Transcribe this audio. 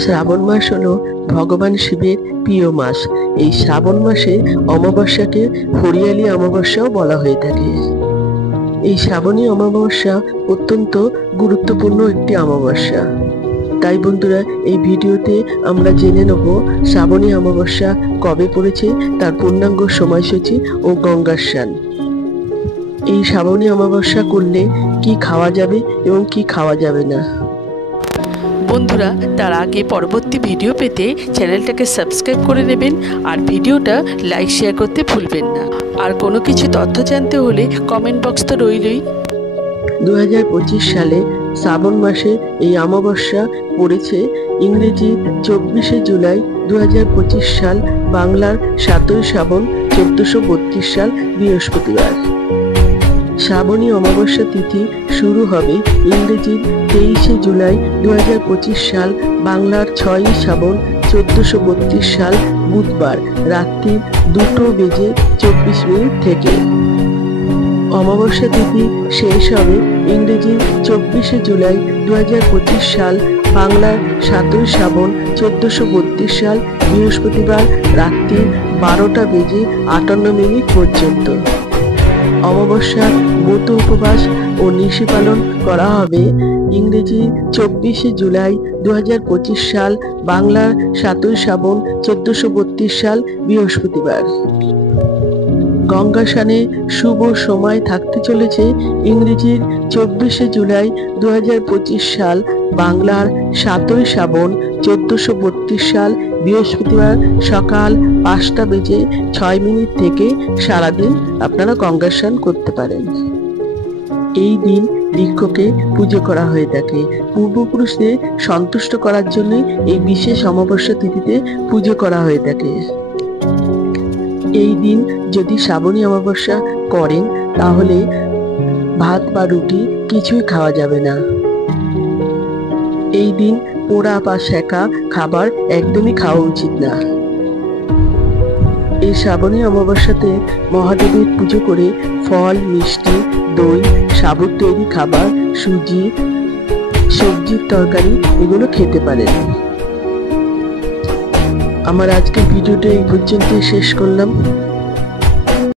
শ্রাবণ মাস হলো ভগবান শিবের প্রিয় মাস। এই শ্রাবণ মাসে অমাবস্যাকে হরিয়ালি অমাবস্যাও বলা হয়ে থাকে। এই শ্রাবণী অমাবস্যা অত্যন্ত গুরুত্বপূর্ণ একটি অমাবস্যা। তাই বন্ধুরা, এই ভিডিওতে আমরা জেনে নেব শ্রাবণী অমাবস্যা কবে পড়েছে, তার পূর্ণাঙ্গ সময়সূচি ও গঙ্গার স্নান। এই শ্রাবণী অমাবস্যা করলে কি খাওয়া যাবে এবং কি খাওয়া যাবে না। বন্ধুরা, তার আগে পরবর্তী ভিডিও পেতে চ্যানেলটাকে সাবস্ক্রাইব করে নেবেন আর ভিডিওটা লাইক শেয়ার করতে ভুলবেন না। আর কোনো কিছু তথ্য জানতে হলে কমেন্ট বক্স তো রইলই। 2025 সালে শ্রাবণ মাসে এই অমাবস্যা পড়েছে ইংরেজি 24শে জুলাই 2025 সাল, বাংলার 7ই শ্রাবণ 1432 সাল বৃহস্পতিবার। শ্রাবণী অমাবস্যা তিথি শুরু হবে ইংরেজি 23শে জুলাই 2025 সাল, বাংলার 6ই শ্রাবণ 1432 সাল বুধবার রাত্রি 2:24 থেকে। অমাবস্যা তিথি শেষ হবে ইংরেজি 24শে জুলাই 2025 সাল, বাংলার 7ই শ্রাবণ 1432 সাল বৃহস্পতিবার রাত্রি 12:58 পর্যন্ত। অমাবস্যার ব্রত উপবাস ও নিশি পালন করা হবে ইংরেজি 24শে জুলাই 2025 সাল, বাংলার 7ই শ্রাবণ 1432 সাল বৃহস্পতিবার। গঙ্গা স্নানে শুভ সময় থাকতে চলেছে ইংরেজির 24শে জুলাই 2025 সাল, বাংলার 7ই শ্রাবণ 1432 সাল বৃহস্পতিবার সকাল 5:06 থেকে সারাদিন আপনারা গঙ্গা স্নান করতে পারেন। এই দিন বৃক্ষকে পুজো করা হয়ে থাকে। পূর্বপুরুষদের সন্তুষ্ট করার জন্য এই বিশেষ অমাবস্যা তিথিতে পুজো করা হয়ে থাকে। এই দিন যদি শ্রাবণী অমাবস্যা করেন তাহলে ভাত বা রুটি কিছুই খাওয়া যাবে না। এই দিন পোড়া বা সেকা খাবার একদমই খাওয়া উচিত না। এই শ্রাবণী অমাবস্যাতে মহাদেবের পুজো করে ফল, মিষ্টি, দই, সাবুর তৈরি খাবার, সুজি, সবজির তরকারি এগুলো খেতে পারেন। আমার আজকের ভিডিওটা এই পর্যন্তই শেষ করলাম।